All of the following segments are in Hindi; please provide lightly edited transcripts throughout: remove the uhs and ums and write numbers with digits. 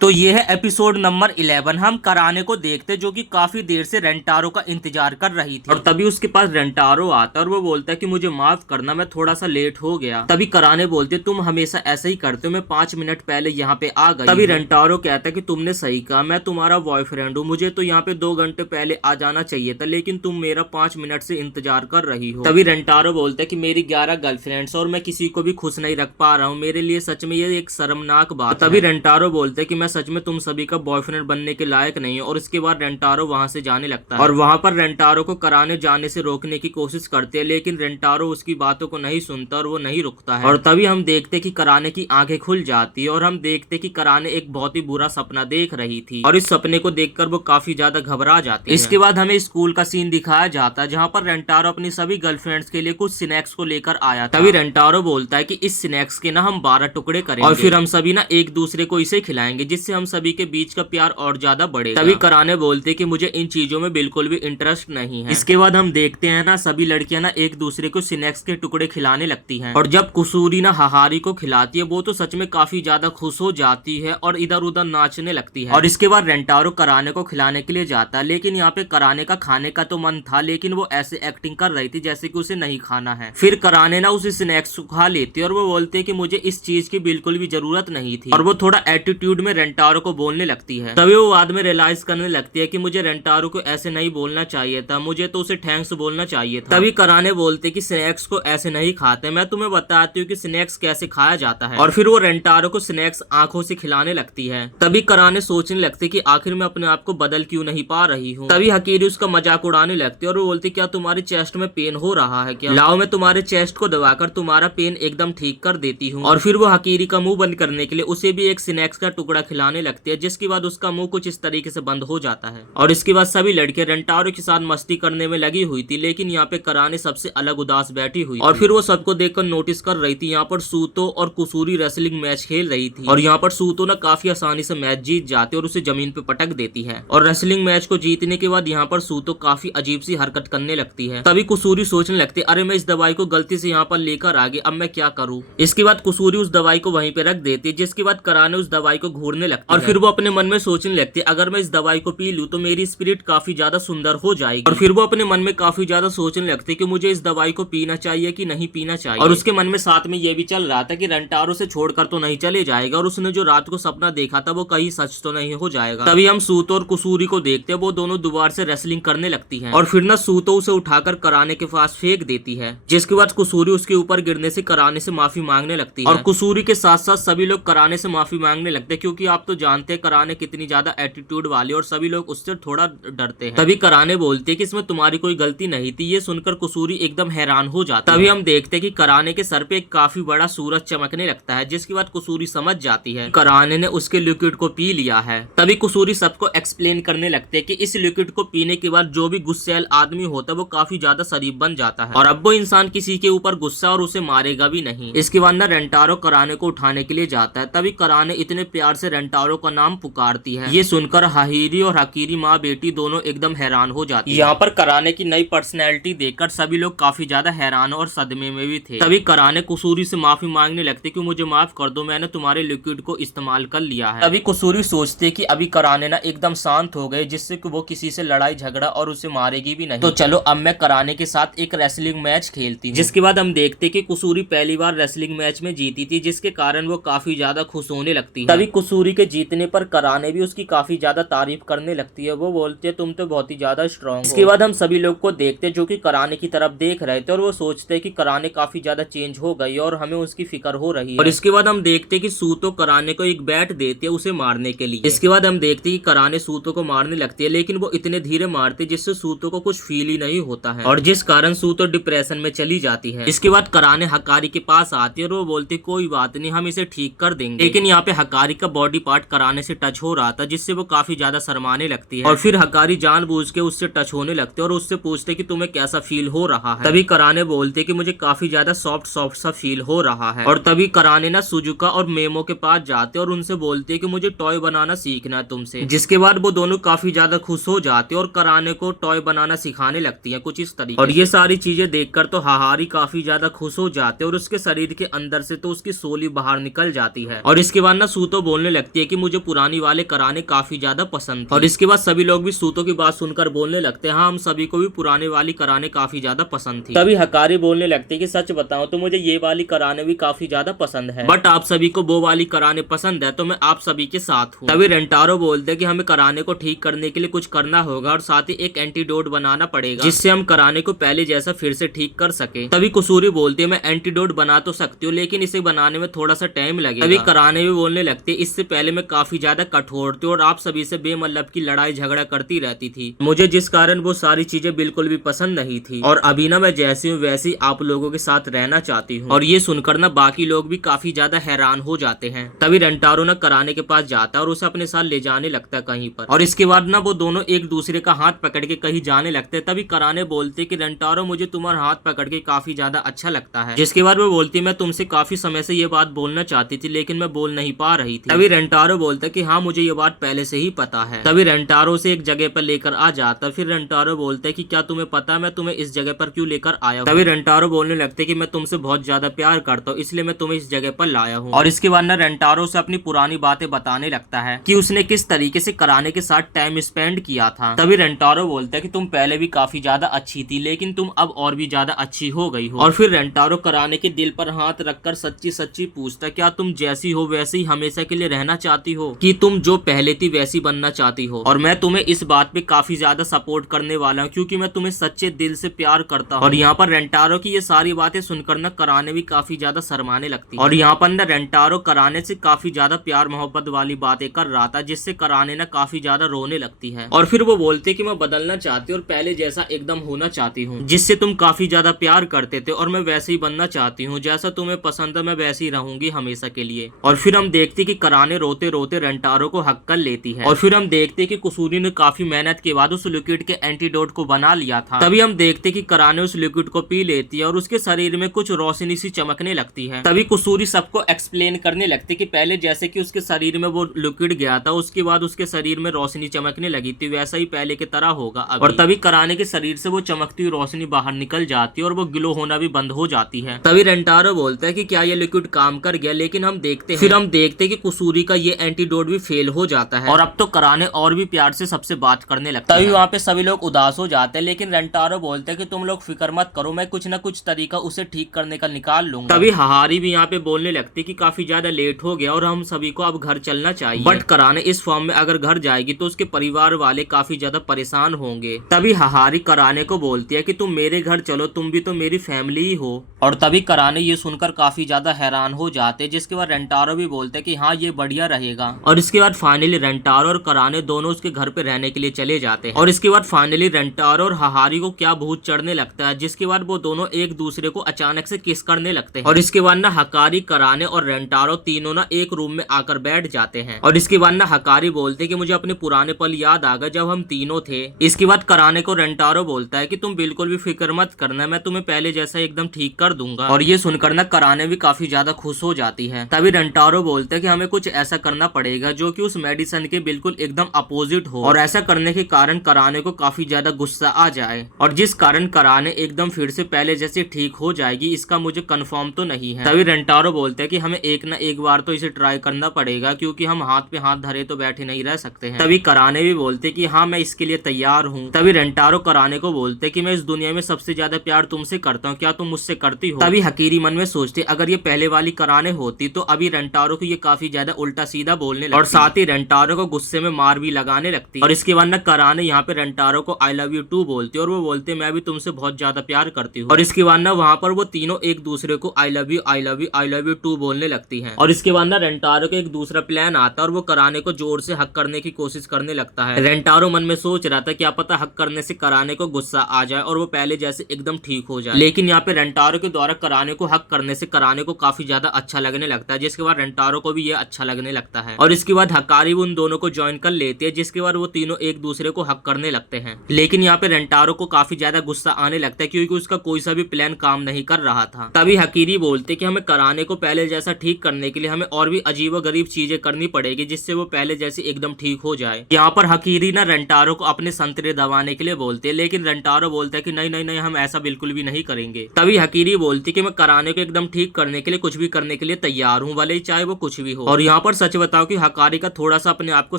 तो ये है एपिसोड नंबर 11। हम कराने को देखते जो कि काफी देर से रेंटारो का इंतजार कर रही थी और तभी उसके पास रेंटारो आता है और वो बोलता है कि मुझे माफ करना, मैं थोड़ा सा लेट हो गया। तभी कराने बोलते तुम हमेशा ऐसा ही करते हो, मैं 5 मिनट पहले यहाँ पे आ गई। तभी रेंटारो कहता है कि तुमने सही कहा, मैं तुम्हारा बॉयफ्रेंड हूँ, मुझे तो यहाँ पे 2 घंटे पहले आ जाना चाहिए था, लेकिन तुम मेरा 5 मिनट से इंतजार कर रही हो। तभी रेंटारो बोलता है कि मेरी 11 गर्लफ्रेंड्स और मैं किसी को भी खुश नहीं रख पा रहा हूँ, मेरे लिए सच में ये एक शर्मनाक बात है। तभी रेंटारो बोलते है कि मैं सच में तुम सभी का बॉयफ्रेंड बनने के लायक नहीं हूँ। और इसके बाद रेंटारो वहां से जाने लगता है और वहां पर रेंटारो को कराने जाने से रोकने की कोशिश करते हैं, लेकिन रेंटारो उसकी बातों को नहीं सुनता और वो नहीं रुकता है। और तभी हम देखते कि कराने की आंखें खुल जाती है और हम देखते कि कराने एक बहुत ही बुरा सपना देख रही थी और इस सपने को देखकर वो काफी ज्यादा घबरा जाती है। इसके बाद हमें स्कूल का सीन दिखाया जाता है जहाँ पर रेंटारो अपनी सभी गर्लफ्रेंड्स के लिए कुछ स्नैक्स को लेकर आया था। तभी रेंटारो बोलता है कि इस स्नैक्स के ना हम 12 टुकड़े करेंगे और फिर हम सभी ना एक दूसरे को इसे खिलाएंगे, जिससे हम सभी के बीच का प्यार और ज्यादा बढ़ेगा। तभी कराने बोलते कि मुझे इन चीजों में बिल्कुल भी इंटरेस्ट नहीं है। इसके बाद हम देखते हैं ना सभी लड़कियां ना एक दूसरे को स्नैक्स के टुकड़े खिलाने लगती हैं और जब कुसूरी ना हाहारी को खिलाती है वो तो सच में काफी ज्यादा खुश हो जाती है और इधर उधर नाचने लगती है। और इसके बाद रेंटारो कराने को खिलाने के लिए जाता है, लेकिन यहाँ पे कराने का खाने का तो मन था, लेकिन वो ऐसे एक्टिंग कर रही थी जैसे कि उसे नहीं खाना है। फिर कराने ना उस स्नैक्स को खा लेती है और वो बोलते कि मुझे इस चीज की बिल्कुल भी जरूरत नहीं थी और वो थोड़ा एटीट्यूड में रेंटारो को बोलने लगती है। तभी वो बाद में रियलाइज करने लगती है कि मुझे रेंटारो को ऐसे नहीं बोलना चाहिए था, मुझे तो उसे थैंक्स बोलना चाहिए था। तभी कराने बोलते कि स्नैक्स को ऐसे नहीं खाते, मैं तुम्हें बताती हूँ कि स्नैक्स कैसे खाया जाता है। और फिर वो रेंटारो को स्नैक्स आंखों से खिलाने लगती है। तभी कराने सोचने लगती कि आखिर मैं अपने आप को बदल क्यों नहीं पा रही हूँ। तभी हकीरी उसका मजाक उड़ाने लगती है और वो बोलती क्या तुम्हारे चेस्ट में पेन हो रहा है क्या, लाओ मैं तुम्हारे चेस्ट को दबाकर तुम्हारा पेन एकदम ठीक कर देती हूँ। और फिर वो हकीरी का मुंह बंद करने के लिए उसे भी एक स्नैक्स का टुकड़ा खिलाने लगती है, जिसके बाद उसका मुंह कुछ इस तरीके से बंद हो जाता है। और इसके बाद सभी लड़के रेंटारो के साथ मस्ती करने में लगी हुई थी, लेकिन यहाँ पे कराने सबसे अलग उदास बैठी हुई और फिर वो सबको देखकर नोटिस कर रही थी यहाँ पर सूतो और कुसूरी रेसलिंग मैच खेल रही थी और यहाँ पर सूतो ना काफी आसानी से मैच जीत जाती है और उसे जमीन पे पटक देती है। और रेसलिंग मैच को जीतने के बाद यहाँ पर सूतो काफी अजीब सी हरकत करने लगती है। तभी कुसूरी सोचने लगती है अरे मैं इस दवाई को गलती से यहाँ पर लेकर आ गई, अब मैं क्या करूँ। इसके बाद कुसूरी उस दवाई को वहीं पे रख देती है, जिसके बाद कराने उस दवाई को घूरने लगती है और फिर वो अपने मन में सोचने लगती है अगर मैं इस दवाई को पी लूं तो मेरी स्पिरिट काफी ज्यादा सुंदर हो जाएगी। और फिर वो अपने मन में काफी ज्यादा सोचने लगती है कि मुझे इस दवाई को पीना चाहिए कि नहीं पीना चाहिए। और उसके मन में साथ में ये भी चल रहा था कि रेंटारो से छोड़कर तो नहीं चले जाएगा और उसने जो रात को सपना देखा था वो कहीं सच तो नहीं हो जाएगा। तभी हम सूतो और कुसूरी को देखते हैं, वो दोनों दोबारा से रेसलिंग करने लगती है और फिर ना सूतो उसे उठाकर कराने के पास फेंक देती है, जिसके बाद कुसूरी उसके ऊपर गिरने से कराने से माफी मांगने लगती है। और कुसूरी के साथ साथ सभी लोग कराने से माफी मांगने लगते हैं, क्योंकि आप तो जानते हैं कराने कितनी ज्यादा एटीट्यूड वाली और सभी लोग उससे थोड़ा डरते हैं। तभी कराने बोलते हैं कि इसमें तुम्हारी कोई गलती नहीं थी। ये सुनकर कुसूरी एकदम हैरान हो जाता है। तभी हम देखते हैं कि कराने के सर पे एक काफी बड़ा सूरज चमकने लगता है, जिसके बाद कुसूरी समझ जाती है कराने ने उसके लिक्विड को पी लिया है। तभी कुसूरी सबको एक्सप्लेन करने लगते हैं कि इस लिक्विड को पीने के बाद जो भी गुस्सैल आदमी होता है वो काफी ज्यादा शरीफ बन जाता है और अब वो इंसान किसी के ऊपर गुस्सा और उसे मारेगा भी नहीं। इसके बाद ना रेंटारो कराने को उठाने के लिए जाता है। तभी कराने इतने प्यार से रेंटारो का नाम पुकारती है। ये सुनकर हाहिरी और हकीरी माँ बेटी दोनों एकदम हैरान हो जाती है। यहाँ पर कराने की नई पर्सनैलिटी देखकर सभी लोग काफी ज्यादा हैरान और सदमे में भी थे। तभी कराने कुसूरी से माफी मांगने लगते कि मुझे माफ कर दो, मैंने तुम्हारे लिक्विड को इस्तेमाल कर लिया है। तभी कुसूरी सोचते कि अभी कराने ना एकदम शांत हो गए, जिससे कि वो किसी से लड़ाई झगड़ा और उसे मारेगी भी नहीं। तो चलो अब मैं कराने के साथ एक रेसलिंग मैच खेलती हूँ। जिसके बाद हम देखते कि कुसूरी पहली बार रेसलिंग मैच में जीती थी, जिसके कारण वो काफी ज्यादा खुश होने लगती है। तभी कुसूरी के जीतने पर कराने भी उसकी काफी ज्यादा तारीफ करने लगती है। वो बोलते तुम तो बहुत ही ज्यादा स्ट्रॉन्ग हो। इसके बाद हम सभी लोग को देखते जो कि कराने की तरफ देख रहे थे और वो सोचते कि कराने काफी ज्यादा चेंज हो गई और हमें उसकी फिक्र हो रही है। और इसके बाद हम देखते कि सूतो कराने को एक बैट देते है उसे मारने के लिए। इसके बाद हम देखते कि कराने सूतो को मारने लगती है, लेकिन वो इतने धीरे मारते जिससे सूतो को कुछ फील ही नहीं होता है और जिस कारण सूतो डिप्रेशन में चली जाती है। इसके बाद कराने हकारी के पास आती है और वो बोलती कोई बात नहीं, हम इसे ठीक कर देंगे। लेकिन यहाँ पे हकारी का बॉडी पार्ट कराने से टच हो रहा था, जिससे वो काफी ज्यादा शर्माने लगती है और फिर हकारी जानबूझ के उससे टच होने लगते और उससे पूछते कि तुम्हें कैसा फील हो रहा है। तभी कराने बोलते कि मुझे काफी ज्यादा सॉफ्ट सॉफ्ट सा फील हो रहा है। और तभी कराने ना सुजुका और मेमो के पास जाते और उनसे बोलते कि मुझे टॉय बनाना सीखना है तुमसे। जिसके बाद वो दोनों काफी ज्यादा खुश हो जाते और कराने को टॉय बनाना सिखाने लगती है कुछ इस तरीके। और ये सारी चीजें देखकर तो हाहारी काफी ज्यादा खुश हो जाते और उसके शरीर के अंदर से तो उसकी सोली बाहर निकल जाती है। और इसके बाद ना सूतो बोलने लगती लगती है कि मुझे पुरानी वाले कराने काफी ज्यादा पसंद थे। और इसके बाद सभी लोग भी सूतो की बात सुनकर बोलने लगते हैं हाँ हम सभी को भी पुराने वाली कराने काफी ज्यादा पसंद थी। तभी हकारी बोलने लगती है कि सच बताऊं तो मुझे ये वाली कराने भी काफी ज्यादा पसंद है, बट आप सभी को वो वाली कराने पसंद है तो मैं आप सभी के साथ हूँ। तभी रेंटारो बोलते हैं कि हमें कराने को ठीक करने के लिए कुछ करना होगा और साथ ही एक एंटीडोट बनाना पड़ेगा जिससे हम कराने को पहले जैसा फिर से ठीक कर सके। तभी कुसूरी बोलती है मैं एंटीडोट बना तो सकती हूँ लेकिन इसे बनाने में थोड़ा सा टाइम लगेगा। तभी कराने भी बोलने लगते इससे पहले मैं काफी ज्यादा कठोर थी और आप सभी से बेमतलब की लड़ाई झगड़ा करती रहती थी, मुझे जिस कारण वो सारी चीजें बिल्कुल भी पसंद नहीं थी और अभी ना मैं जैसी हूँ वैसी आप लोगों के साथ रहना चाहती हूँ। और ये सुनकर ना बाकी लोग भी काफी ज्यादा हैरान हो जाते हैं। तभी रेंटारो ना कराने के पास जाता है और उसे अपने साथ ले जाने लगता है कहीं पर, और इसके बाद ना वो दोनों एक दूसरे का हाथ पकड़ के कहीं जाने लगते हैं। तभी कराने बोलते कि रेंटारो मुझे तुम्हारा हाथ पकड़ के काफी ज्यादा अच्छा लगता है, जिसके बाद वो बोलती मैं तुमसे काफी समय से ये बात बोलना चाहती थी लेकिन मैं बोल नहीं पा रही थी। तभी रेंटारो बोलता कि हाँ मुझे ये बात पहले से ही पता है। तभी रेंटारो से एक जगह पर लेकर आ जाता। फिर रेंटारो बोलता है कि क्या तुम्हें पता है मैं तुम्हें इस जगह पर क्यों लेकर आया हूँ। तभी रेंटारो बोलने लगते कि मैं तुमसे बहुत ज्यादा प्यार करता हूँ इसलिए मैं तुम्हें इस जगह पर लाया हूँ। और इसके बाद ना रेंटारो से अपनी पुरानी बातें बताने लगता है कि उसने किस तरीके से कराने के साथ टाइम स्पेंड किया था। तभी रेंटारो बोलता है कि तुम पहले भी काफी ज्यादा अच्छी थी लेकिन तुम अब और भी ज्यादा अच्छी हो गई हो। और फिर रेंटारो कराने के दिल पर हाथ रखकर सच्ची सच्ची पूछता क्या तुम जैसी हो वैसे ही हमेशा के लिए रहना चाहती हो कि तुम जो पहले थी वैसी बनना चाहती हो। और मैं तुम्हें इस बात पे काफी ज्यादा सपोर्ट करने वाला हूँ क्योंकि मैं तुम्हें सच्चे दिल से प्यार करता हूँ। और यहाँ पर रेंटारो की ये सारी बातें सुनकर ना कराने भी काफी ज्यादा शर्माने लगती है। और यहाँ पर ना रेंटारो कराने से काफी ज्यादा प्यार मोहब्बत वाली बातें कर रहा था जिससे कराने ना काफी ज्यादा रोने लगती है। और फिर वो बोलते कि मैं बदलना चाहती हूँ और पहले जैसा एकदम होना चाहती हूँ जिससे तुम काफी ज्यादा प्यार करते थे और मैं वैसे ही बनना चाहती हूँ जैसा तुम्हें पसंद है मैं वैसे ही रहूंगी हमेशा के लिए। और फिर हम देखते कि कराने रोते रोते रेंटारो को हक कर लेती है। और फिर हम देखते कि कुसूरी ने काफी मेहनत के बाद उस लिक्विड के एंटीडोट को बना लिया था। तभी हम देखते कि कराने उस लिक्विड को पी लेती है और उसके शरीर में कुछ रोशनी सी चमकने लगती है। तभी कुसूरी सबको एक्सप्लेन करने लगती कि पहले जैसे कि उसके शरीर में वो लिक्विड गया था उसके बाद उसके शरीर में रोशनी चमकने लगी थी वैसा ही पहले की तरह होगा अभी। और तभी कराने के शरीर से वो चमकती हुई रोशनी बाहर निकल जाती है और वो ग्लो होना भी बंद हो जाती है। तभी रेंटारो बोलता है कि क्या ये लिक्विड काम कर गया, लेकिन हम देखते हैं कि कुसूरी का ये एंटीडोट भी फेल हो जाता है और अब तो कराने और भी प्यार से सबसे बात करने लगता है। तभी वहाँ पे सभी लोग उदास हो जाते हैं लेकिन रेंटारो बोलते हैं कि तुम लोग फिक्र मत करो मैं कुछ ना कुछ तरीका उसे ठीक करने का निकाल लूंगा। तभी हहारी भी यहाँ पे बोलने लगती कि काफी ज्यादा लेट हो गया और हम सभी को अब घर चलना चाहिए, बट कराने इस फॉर्म में अगर घर जाएगी तो उसके परिवार वाले काफी ज्यादा परेशान होंगे। तभी हहारी कराने को बोलती है कि तुम मेरे घर चलो, तुम भी तो मेरी फैमिली ही हो। और तभी कराने ये सुनकर काफी ज्यादा हैरान हो जाते, जिसके बाद रेंटारो भी बोलते कि हाँ ये बढ़िया रहेगा। और इसके बाद फाइनली रेंटारो और कराने दोनों उसके घर पे रहने के लिए चले जाते हैं। और इसके बाद फाइनली रेंटारो और हहारी को क्या भूत चढ़ने लगता है, जिसके बाद वो दोनों एक दूसरे को अचानक से किस करने लगते हैं। और इसके बाद ना हकारी, कराने और रेंटारो तीनों ना एक रूम में आकर बैठ जाते हैं। और इसके बाद ना हकारी बोलते कि मुझे अपने पुराने पल याद आ गए जब हम तीनों थे। इसके बाद कराने को रेंटारो बोलता है कि तुम बिल्कुल भी फिक्र मत करना, मैं तुम्हें पहले जैसा एकदम ठीक कर दूंगा। और ये सुनकर ना कराने भी काफी ज्यादा खुश हो जाती है। तभी रेंटारो बोलता है कि हमें कुछ ऐसा करना पड़ेगा जो कि उस मेडिसिन के बिल्कुल एकदम अपोजिट हो, और ऐसा करने के कारण कराने को काफी ज्यादा गुस्सा आ जाए और जिस कारण कराने एकदम फिर से पहले जैसे ठीक हो जाएगी, इसका मुझे कंफर्म तो नहीं है। तभी रेंटारो बोलते हैं कि हमें एक ना एक बार तो इसे ट्राई करना पड़ेगा क्योंकि हम हाथ पे हाथ धरे तो बैठे नहीं रह सकते हैं। तभी कराने भी बोलते कि हाँ मैं इसके लिए तैयार हूँ। तभी रेंटारो कराने को बोलते कि मैं इस दुनिया में सबसे ज्यादा प्यार तुमसे करता हूँ, क्या तुम मुझसे करती हो। तभी हकीरी मन में सोचते अगर ये पहले वाली कराने होती तो अभी रेंटारो को ये काफी ज्यादा उल्टा सीधा बोलने लगती और साथ ही रेंटारो को गुस्से में मार भी लगाने लगती। और इसके बाद ना कराने यहाँ पे रेंटारो को आई लव यू टू बोलती और वो बोलते मैं भी तुमसे बहुत ज्यादा प्यार करती हूँ। और इसके बाद ना वहाँ पर वो तीनों एक दूसरे को I love you I love you I love you to बोलने लगती है। और इसके बाद ना रेंटारो को एक दूसरा प्लान आता है और वो कराने को जोर से हक करने की कोशिश करने लगता है। रेंटारो मन में सोच रहा था क्या पता हक करने से कराने को गुस्सा आ जाए और वो पहले जैसे एकदम ठीक हो जाए, लेकिन यहाँ पे रेंटारो के द्वारा कराने को हक करने से कराने को काफी ज्यादा अच्छा लगने लगता है, जिसके बाद रेंटारो को भी ये अच्छा लगने लगता है। और इसके बाद हकारी उन दोनों को ज्वाइन कर लेती है, जिसके बाद वो तीनों एक दूसरे को हक करने लगते हैं। लेकिन यहाँ पे रेंटारो को काफी ज्यादा गुस्सा आने लगता है क्योंकि उसका कोई सा भी प्लान काम नहीं कर रहा था। तभी हकीरी बोलते कि हमें कराने को पहले जैसा ठीक करने के लिए हमें और भी अजीबो गरीब चीजें करनी पड़ेगी जिससे वो पहले जैसे एकदम ठीक हो जाए। यहाँ पर हकीरी ना रेंटारो को अपने संतरे दबाने के लिए बोलते हैं, लेकिन रेंटारो बोलता है कि नहीं नहीं नहीं हम ऐसा बिल्कुल भी नहीं करेंगे। तभी हकीरी हकीरी बोलती कि मैं कराने को एकदम ठीक करने के लिए कुछ भी करने के लिए तैयार हूँ, भले ही चाहे वो कुछ भी हो। और यहाँ पर सच बताओ कि हकारी का थोड़ा सा अपने आप को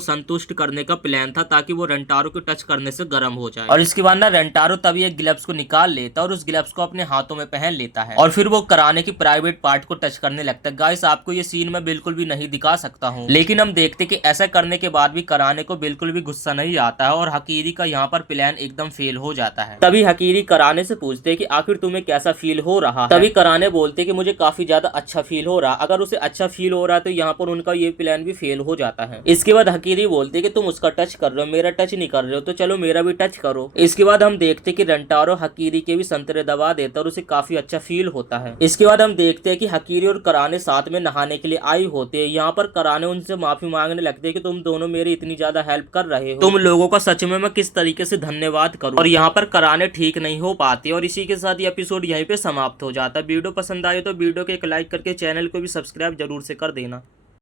संतुष्ट करने का प्लान था ताकि वो रेंटारो को टच करने से गर्म हो जाए। और इसके बाद ना रेंटारो तभी एक ग्लव्स को निकाल लेता है और उस ग्लव्स को अपने हाथों में पहन लेता है और फिर वो कराने की प्राइवेट पार्ट को टच करने लगता है। गाइस आपको ये सीन मैं बिल्कुल भी नहीं दिखा सकता हूँ, लेकिन हम देखते कि ऐसा करने के बाद भी कराने को बिल्कुल भी गुस्सा नहीं आता है और हकीरी का यहाँ पर प्लान एकदम फेल हो जाता है। तभी हकीरी कराने से पूछते कि आखिर तुम्हें कैसा फील हो रहा है। तभी कराने बोलते कि मुझे काफी ज्यादा अच्छा फील हो रहा। अगर उसे अच्छा फील हो रहा है तो यहाँ पर उनका ये प्लान भी फेल हो जाता है। इसके बाद हकीरी बोलते कि तुम उसका टच कर रहे हो, मेरा टच नहीं कर रहे हो, तो चलो मेरा भी टच करो। इसके बाद हम देखते कि रेंटारो हकीरी के भी संतरे दबा देता है और उसे काफी अच्छा फील होता है। इसके बाद हम देखते हैं कि हकीरी और कराने साथ में नहाने के लिए आई होते हैं। यहाँ पर कराने उनसे माफी मांगने लगते हैं कि तुम दोनों मेरी इतनी ज्यादा हेल्प कर रहे हो, तुम लोगों का सच में मैं किस तरीके से धन्यवाद करूं। और यहाँ पर कराने ठीक नहीं हो पाते और इसी के साथ ये एपिसोड यहीं पे समाप्त हो जाता है। वीडियो पसंद आए तो वीडियो को एक लाइक करके चैनल को भी सब्सक्राइब जरूर से कर देना।